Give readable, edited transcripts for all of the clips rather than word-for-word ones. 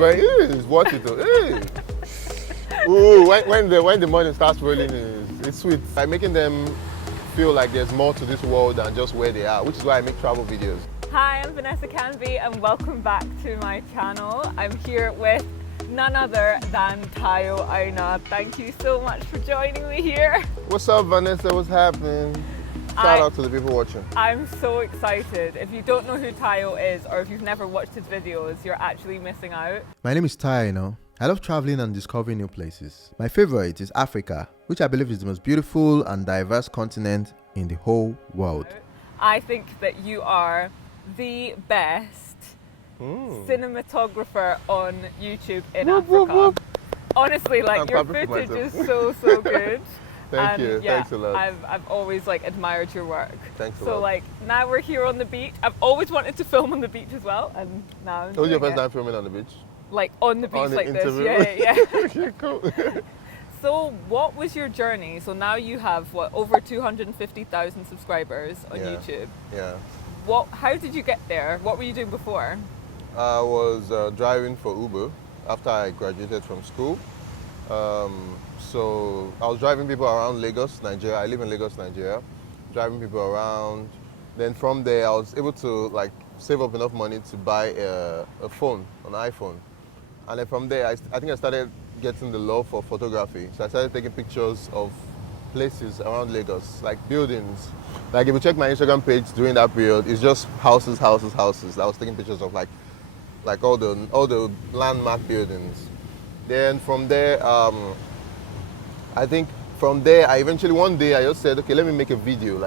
but it is worth it though. Ooh, when the money starts rolling, it's sweet. By making them feel like there's more to this world than just where they are, which is why I make travel videos. Hi, I'm Vanessa Kanbi and welcome back to my channel. I'm here with none other than Tayo Aina. Thank you so much for joining me here. What's up, Vanessa? What's happening? Shout out to the people watching. I'm so excited. If you don't know who Tayo is, or if you've never watched his videos, you're actually missing out. My name is Tayo. I love traveling and discovering new places. My favorite is Africa, which I believe is the most beautiful and diverse continent in the whole world. I think that you are the best cinematographer on YouTube in Africa. Honestly, like your footage is so good. Thank you. Yeah, Thanks a lot. I've always admired your work. Thanks a lot. So now we're here on the beach. I've always wanted to film on the beach as well, and now I'm It was your doing first time filming on the beach? Like on the beach on like interview. this. Yeah. Okay, cool. So what was your journey? So now you have over 250,000 subscribers on YouTube. Yeah. How did you get there? What were you doing before? I was driving for Uber after I graduated from school. So I was driving people around Lagos, Nigeria. I live in Lagos, Nigeria. Driving people around. Then from there, I was able to save up enough money to buy a phone, an iPhone. And then from there, I think I started getting the love for photography. So I started taking pictures of places around Lagos, like buildings. Like if you check my Instagram page during that period, it's just houses. I was taking pictures of like all the landmark buildings. Then from there, I think from there, one day I just said, okay, let me make a video.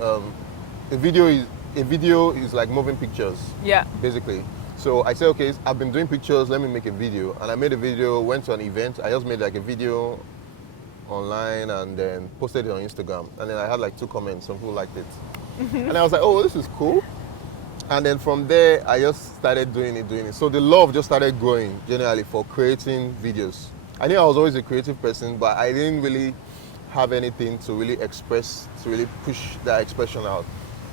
A video is like moving pictures. Yeah. Basically. So I said, okay, I've been doing pictures, let me make a video. And I made a video, went to an event. I just made a video online and then posted it on Instagram. And then I had 2 comments, some people liked it. And I was like, oh, this is cool. And then from there, I just started doing it. So the love just started growing generally for creating videos. I knew I was always a creative person, but I didn't really have anything to really express, to really push that expression out.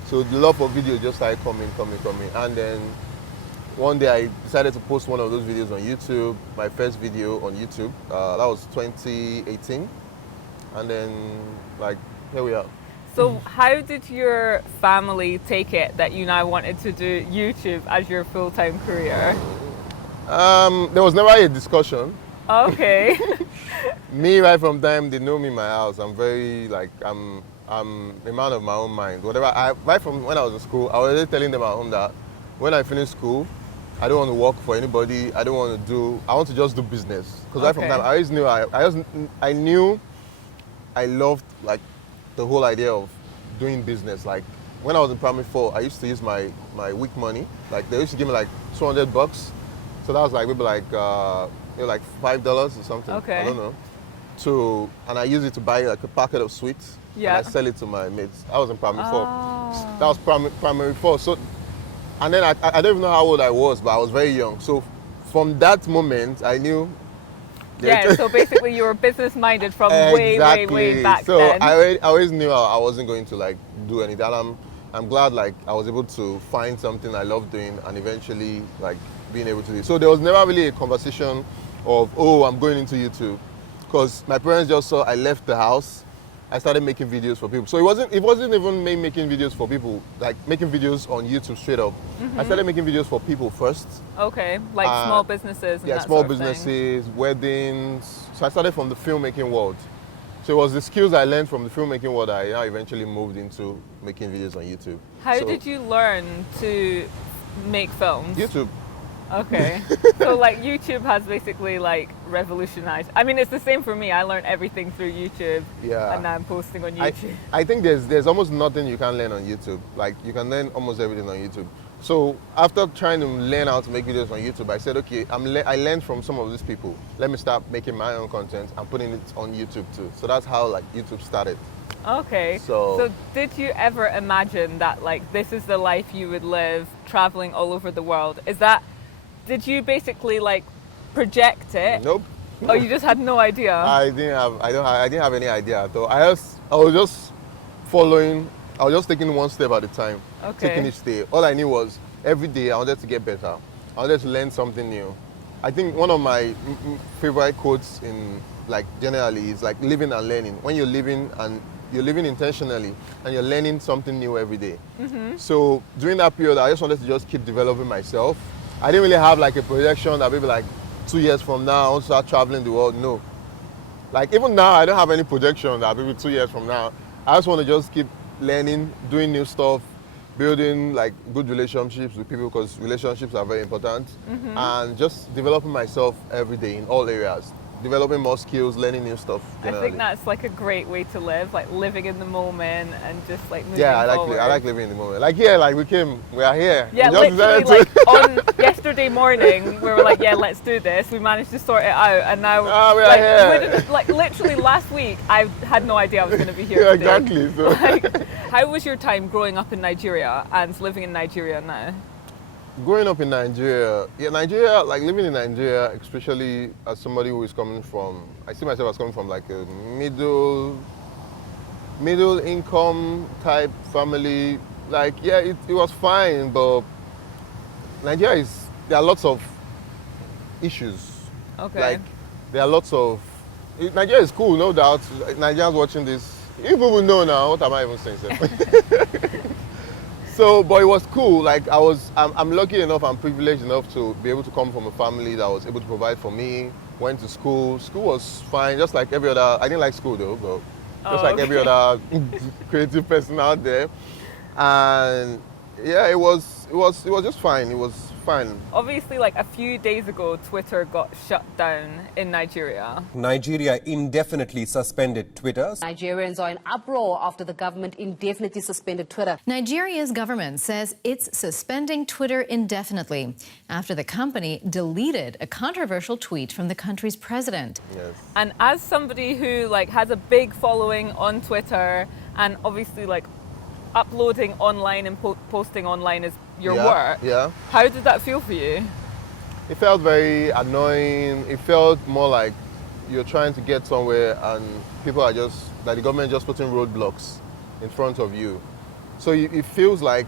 So the love for video just started coming. And then one day I decided to post one of those videos on YouTube, my first video on YouTube. That was 2018. And then here we are. So how did your family take it that you now wanted to do YouTube as your full-time career? There was never a discussion. Okay. Me, right from time they know me in my house. I'm very I'm a man of my own mind. Right from when I was in school, I was already telling them at home that when I finish school, I don't want to work for anybody. I want to just do business. Because right from time, I always knew I knew I loved the whole idea of doing business. Like when I was in primary 4, I used to use my week money. They used to give me $200. So that was maybe $5 or something. Okay. I don't know. And I use it to buy a packet of sweets. Yeah. And I sell it to my mates. I was in primary 4. That was primary 4. So, and then I don't even know how old I was, but I was very young. So from that moment, I knew. Yeah, so basically you were business minded from way back so then. I always knew I wasn't going to do anything. And I'm glad I was able to find something I love doing and eventually being able to do it. So there was never really a conversation of, oh, I'm going into YouTube. Because my parents just saw I left the house, I started making videos for people. So it wasn't even me making videos for people, making videos on YouTube straight up. I started making videos for people first. Okay, small businesses and yeah, that small sort of businesses, weddings. So I started from the filmmaking world. So it was the skills I learned from the filmmaking world I now eventually moved into making videos on YouTube. How did you learn to make films? YouTube. Okay. So YouTube has basically revolutionized. I mean, it's the same for me. I learned everything through YouTube. Yeah. And now I'm posting on YouTube. I think there's almost nothing you can learn on YouTube. You can learn almost everything on YouTube. So after trying to learn how to make videos on YouTube, I said, okay, I learned from some of these people. Let me start making my own content and putting it on YouTube too. So that's how YouTube started. Okay. So did you ever imagine that this is the life you would live, traveling all over the world? Did you basically project it? Nope. Oh, you just had no idea? I didn't have any idea at all. I was just following. I was just taking one step at a time. Okay. Taking each day. All I knew was every day I wanted to get better. I wanted to learn something new. I think one of my favorite quotes in like generally is like living and learning. When you're living and you're living intentionally and you're learning something new every day. So during that period, I just wanted to just keep developing myself. I didn't really have like a projection that maybe like 2 years from now I want to start traveling the world. No. Like even now, I don't have any projection that maybe 2 years from now. I just want to just keep learning, doing new stuff, building like good relationships with people because relationships are very important, and just developing myself every day in all areas, developing more skills, learning new stuff. Generally. I think that's like a great way to live, like living in the moment and just like moving Yeah, forward. I like living in the moment. Like here, like we are here. Yeah, We just literally, decided like on yesterday morning, we were like, yeah, let's do this. We managed to sort it out, and now, we are like, here. we didn't- like literally last week, I had no idea I was going to be here Yeah, today. exactly. So. Like, how was your time growing up in Nigeria and living in Nigeria now? Growing up in Nigeria, like living in Nigeria, especially as somebody who is coming from, I see myself as coming from like a middle income type family. Like, yeah, it was fine, but Nigeria there are lots of issues. Okay. Like, there are lots of, Nigeria is cool, no doubt. Nigerians watching this, you people know now, what am I even saying? So, but it was cool. Like I'm lucky enough, I'm privileged enough to be able to come from a family that was able to provide for me. Went to school. School was fine, just like every other. I didn't like school though, but just like every other creative person out there. And yeah, it was just fine. It was fine. Obviously, like a few days ago, Twitter got shut down in Nigeria. Nigeria indefinitely suspended Twitter. Nigerians are in uproar after the government indefinitely suspended Twitter. Nigeria's government says it's suspending Twitter indefinitely after the company deleted a controversial tweet from the country's president. Yes. And as somebody who like has a big following on Twitter and obviously like uploading online and posting online is your work. Yeah. How did that feel for you? It felt very annoying. It felt more like you're trying to get somewhere and people are just, like the government just putting roadblocks in front of you. So it feels like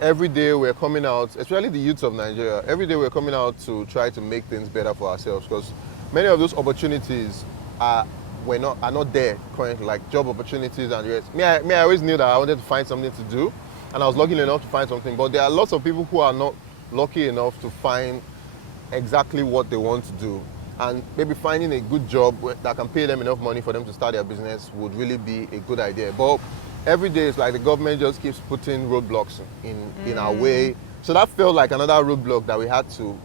every day we're coming out, especially the youths of Nigeria, every day we're coming out to try to make things better for ourselves because many of those opportunities are not there currently, like job opportunities and the rest. I always knew that I wanted to find something to do, and I was lucky enough to find something. But there are lots of people who are not lucky enough to find exactly what they want to do, and maybe finding a good job that can pay them enough money for them to start their business would really be a good idea. But every day it's like the government just keeps putting roadblocks in our way. So that felt like another roadblock that we had to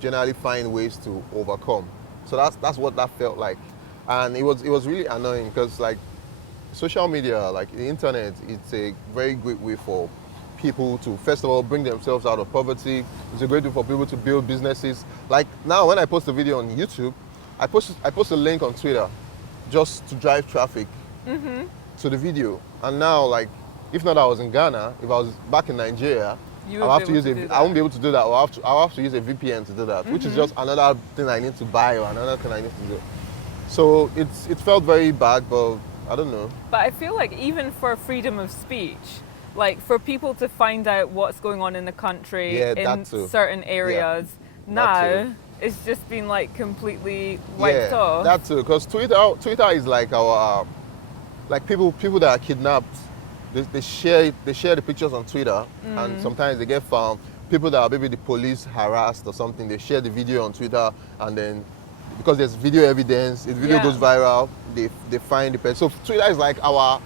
generally find ways to overcome. So that's what that felt like. And it was really annoying because like social media, like the internet, it's a very great way for people to first of all bring themselves out of poverty. It's a great way for people to build businesses. Like now when I post a video on YouTube, I post a link on Twitter just to drive traffic to the video. And now like if not I was in Ghana, if I was back in Nigeria, I won't be able to do that. I'll have to use a VPN to do that, which is just another thing I need to buy or another thing I need to do. So it felt very bad, but I don't know. But I feel like even for freedom of speech, like for people to find out what's going on in the country in certain areas, now it's just been like completely wiped off. That too, because Twitter is like our like people that are kidnapped. They share the pictures on Twitter, and sometimes they get found. People that are maybe the police harassed or something, they share the video on Twitter, and then because there's video evidence, if the video goes viral, they find the person. So Twitter is like our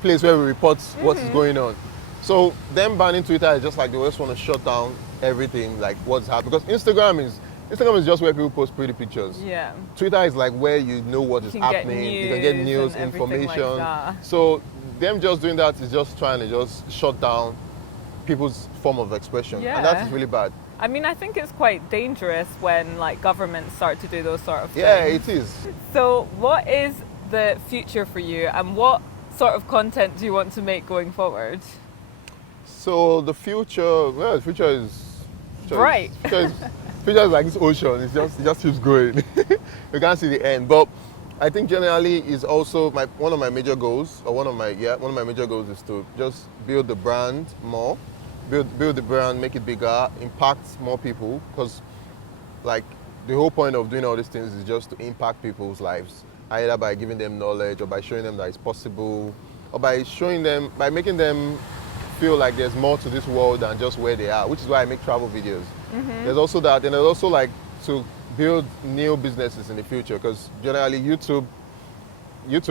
place where we report what is going on. So them banning Twitter is just like they just want to shut down everything, like what's happening. Because Instagram is just where people post pretty pictures. Yeah. Twitter is like where you know what is happening. You can get news, information. Like so them just doing that is just trying to just shut down people's form of expression. Yeah. And that is really bad. I mean, I think it's quite dangerous when like governments start to do those sort of things. Yeah, it is. So what is the future for you and what sort of content do you want to make going forward? So the future, well, the future is bright. Future is like this ocean. It just keeps growing. You can't see the end. But I think generally is also one of my major goals, or one of my major goals is to just build the brand more. Build the brand, make it bigger, impact more people. Because, like, the whole point of doing all these things is just to impact people's lives, either by giving them knowledge or by showing them that it's possible, or by making them feel like there's more to this world than just where they are, which is why I make travel videos. There's also that, and there's also like to build new businesses in the future, because generally YouTube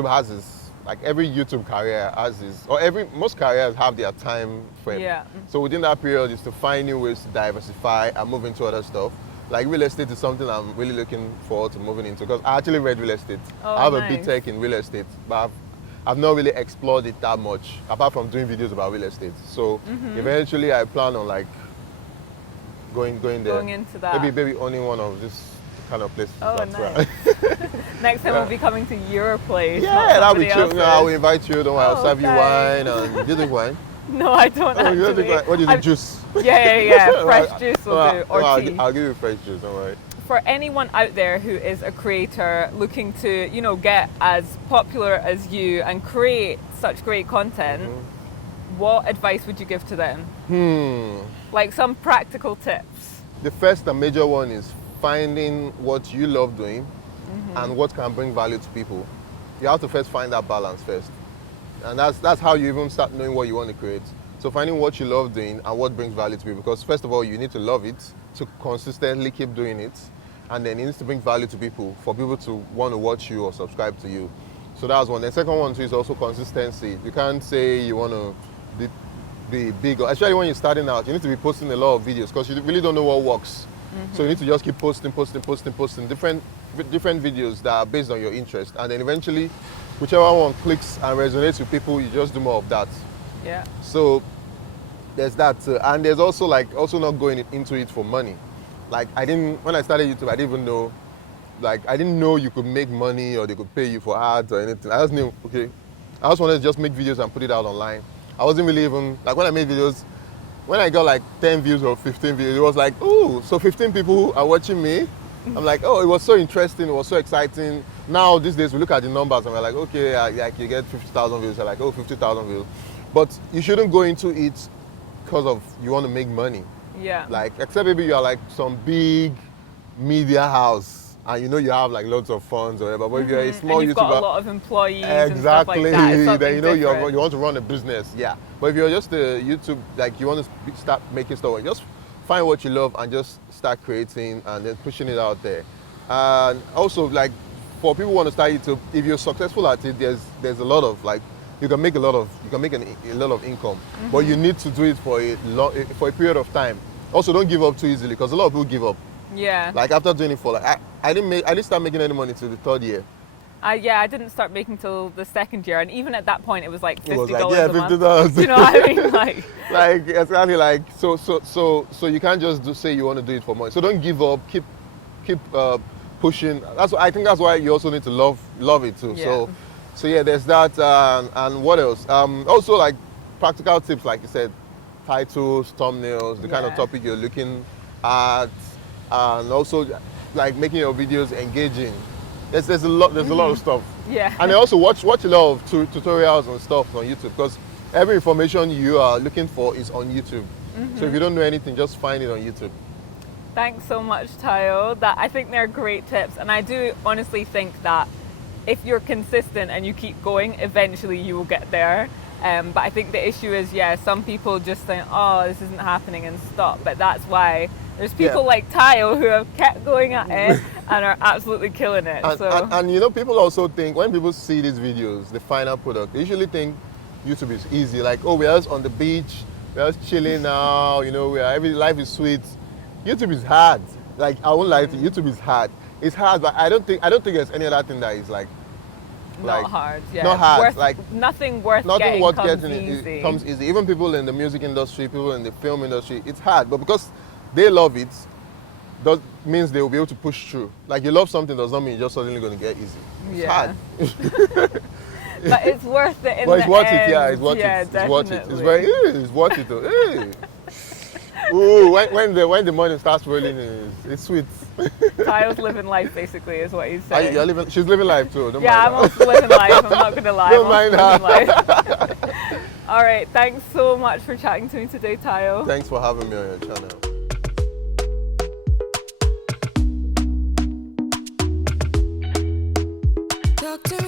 has this, like every YouTube career has this, or most careers have their time frame. Yeah. So within that period is to find new ways to diversify and move into other stuff. Like real estate is something I'm really looking forward to moving into, because I actually read real estate. Oh, I have nice. a BTech in real estate, but I've not really explored it that much, apart from doing videos about real estate. So eventually I plan on like going there. Going into that. Maybe owning one of this kind of places. Oh, that's nice. right. Next time we'll be coming to your place. Yeah, that'll be true. true. No, I will invite you. Don't worry, I'll serve you Okay. wine. And do you drink wine? No, I don't Oh, you don't actually. drink wine? What do you think? Juice? Yeah. Fresh juice will do, or No, tea. I'll give you fresh juice. Don't worry. For anyone out there who is a creator looking to, get as popular as you and create such great content, what advice would you give to them? Like some practical tips. The first and major one is finding what you love doing and what can bring value to people. You have to first find that balance first. And that's how you even start knowing what you want to create. So finding what you love doing and what brings value to people. Because first of all, you need to love it to consistently keep doing it. And then it needs to bring value to people for people to want to watch you or subscribe to you. So that's one. The second one too is also consistency. You can't say you want to be big, especially when you're starting out. You need to be posting a lot of videos because you really don't know what works. So you need to just keep posting different videos that are based on your interest. And then eventually, whichever one clicks and resonates with people, you just do more of that. Yeah. So there's that, and there's also not going into it for money. Like when I started YouTube, I didn't even know, I didn't know you could make money or they could pay you for ads or anything. I just knew, okay, I just wanted to just make videos and put it out online. I wasn't really even, when I made videos, when I got 10 views or 15 views, it was like, ooh, so 15 people are watching me. I'm like, oh, it was so interesting, it was so exciting. Now, these days, we look at the numbers and we're like, okay, you get 50,000 views. You're like, oh, 50,000 views. But you shouldn't go into it because of you want to make money. Yeah. Except maybe you're some big media house and you have lots of funds or whatever. But if you're a small and you've YouTuber, got a lot of employees exactly, and stuff like that, then different. you want to run a business. Yeah. But if you're just a YouTube, you want to start making stuff, just find what you love and just start creating and then pushing it out there. And also for people who want to start YouTube, if you're successful at it, there's a lot of you can make a lot of income, but you need to do it for a period of time. Also, don't give up too easily because a lot of people give up. Yeah. After doing it for I didn't start making any money till the third year. I didn't start making till the second year, and even at that point, it was $50 It was a month. $50. You know what I mean? Exactly so you can't just say you want to do it for money. So don't give up. Keep pushing. I think that's why you also need to love it too. Yeah. So yeah, there's that. And what else? Also practical tips, like you said, titles, thumbnails, the kind of topic you're looking at, and also making your videos engaging. There's a lot of stuff. Yeah. And then also watch a lot of tutorials and stuff on YouTube, because every information you are looking for is on YouTube. So if you don't know anything, just find it on YouTube. Thanks so much, Tayo. I think they're great tips, and I do honestly think that if you're consistent and you keep going, eventually you will get there. But I think the issue is, some people just think, oh, this isn't happening and stop. But that's why there's people like Tayo who have kept going at it and are absolutely killing it. And people also think, when people see these videos, the final product, they usually think YouTube is easy. Oh, we're just on the beach, we're just chilling now, life is sweet. YouTube is hard. I won't lie to you, YouTube is hard. It's hard, but I don't think there's any other thing that is not hard. Yeah. Not hard. Nothing worth getting comes easy. Even people in the music industry, people in the film industry, it's hard. But because they love it, that means they will be able to push through. You love something does not mean you're just suddenly going to get easy. It's hard. But it's worth it in but it's the worth end. it, yeah, it's worth it. Definitely. It's worth it. It's worth it though. Ooh, when the money starts rolling, it's sweet. Tayo's living life, basically, is what he's saying. She's living life too. Don't mind I'm also living life. I'm not going to lie. Don't mind her. All right, thanks so much for chatting to me today, Tayo. Thanks for having me on your channel. talk to